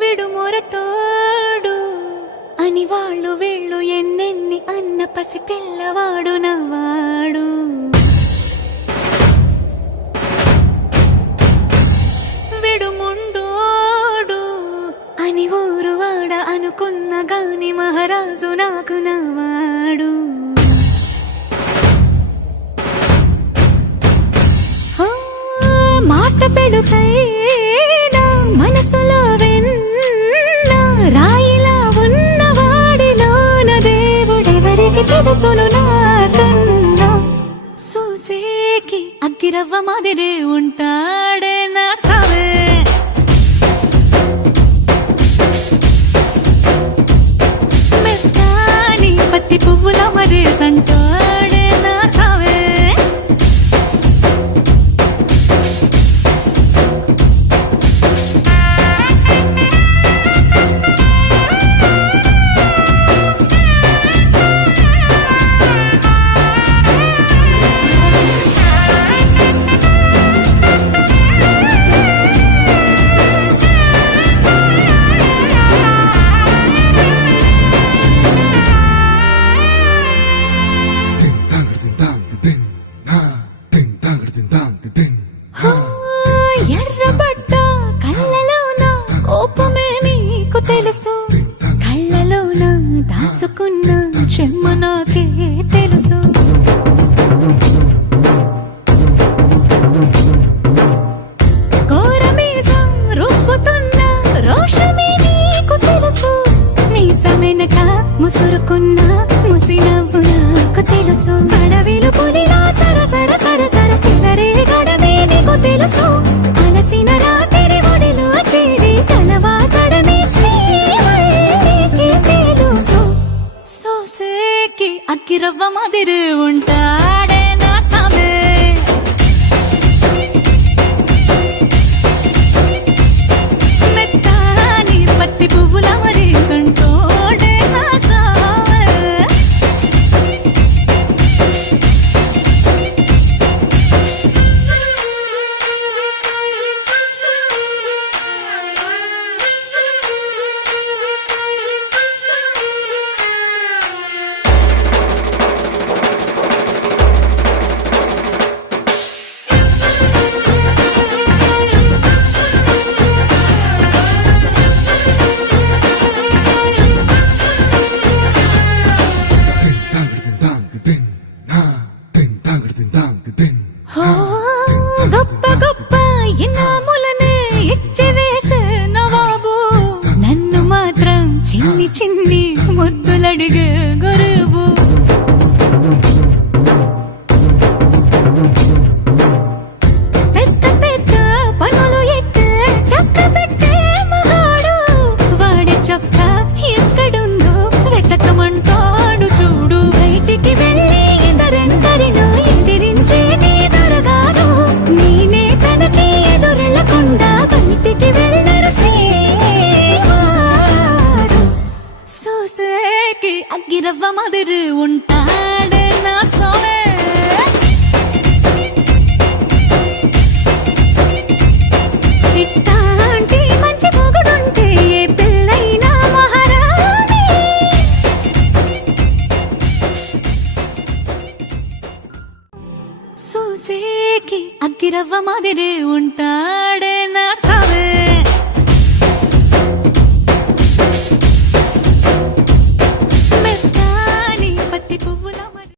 విడు మొరటోడు అని వాళ్ళు వీళ్ళు ఎన్నెన్ని అన్న పసి పిల్లవాడు నవ్వాడు. విడు ముండోడు అని ఊరు వాడ అనుకున్న గాని మహారాజు నాకు నవ్వాడు. మాట పెడుసైనా మనసులో వెన్న రాయిలా ఉన్నవాడిలోన దేవుడెవరికి తెలుసును నాకన్నా. సూసేకి అగ్గిరవ్వ మాదిరి ఉంటాడే నా సావే. మెత్తాని పత్తి పువ్వుల మరేసంటాడే నా సావే. ఎర్రబడ్డ కళ్ళలోన కోపమే నీకు తెలుసు, కళ్ళలోన దాచుకున్న చెమ్మ నాకే తెలుసు. కోరమీసం రుబ్బుతున్న రోషమే నీకు తెలుసు, మీసమెనక ముసురుకున్న ముసినవ్వు నాకు తెలుసు. అడవిలు పులిలా సరసర సరసర చిల్లరే గడమే నీకు తెలుసు, అలసిన రాత్రి ఒడిలో చేరి కలవాచడమే శ్రీవల్లికి తెలుసు. సోసేకి అగ్గిరవ్వ మాదిరి ఉంటాడే నా సామే. మెత్తాని పత్తి పువ్వుల మరేసంటోడే నా సామే. గొప్ప గొప్ప ఇనాములనే ఇచ్చి వేసే నవాబు, నన్ను మాత్రం చిన్ని చిన్ని ముద్దులడిగే గురువు. పెద్ద పెద్ద పనులు ఎట్టే చక్క పెట్టే మగాడు, వాడి చొక్క ఎక్కడుందో వెతకమంటాడు చూడు. బయటికి వెళ్ళి ఇద్దరెందరినో ఎదిరించేటి దొరగాను, నేనే తనకి ఎదురెళ్ళకుండా బయటికి వెళ్ళరు శ్రీవారు. సోసేకి అగ్గిరవ్వ మాదిరి ఉంటాడే నా సోమే. ఇట్టాంటి మంచి పొగడుంటే ఏ పిల్లైనా మహారాణి. సూసేకి అగ్గిరవ్వ మాదిరి ఉంటా.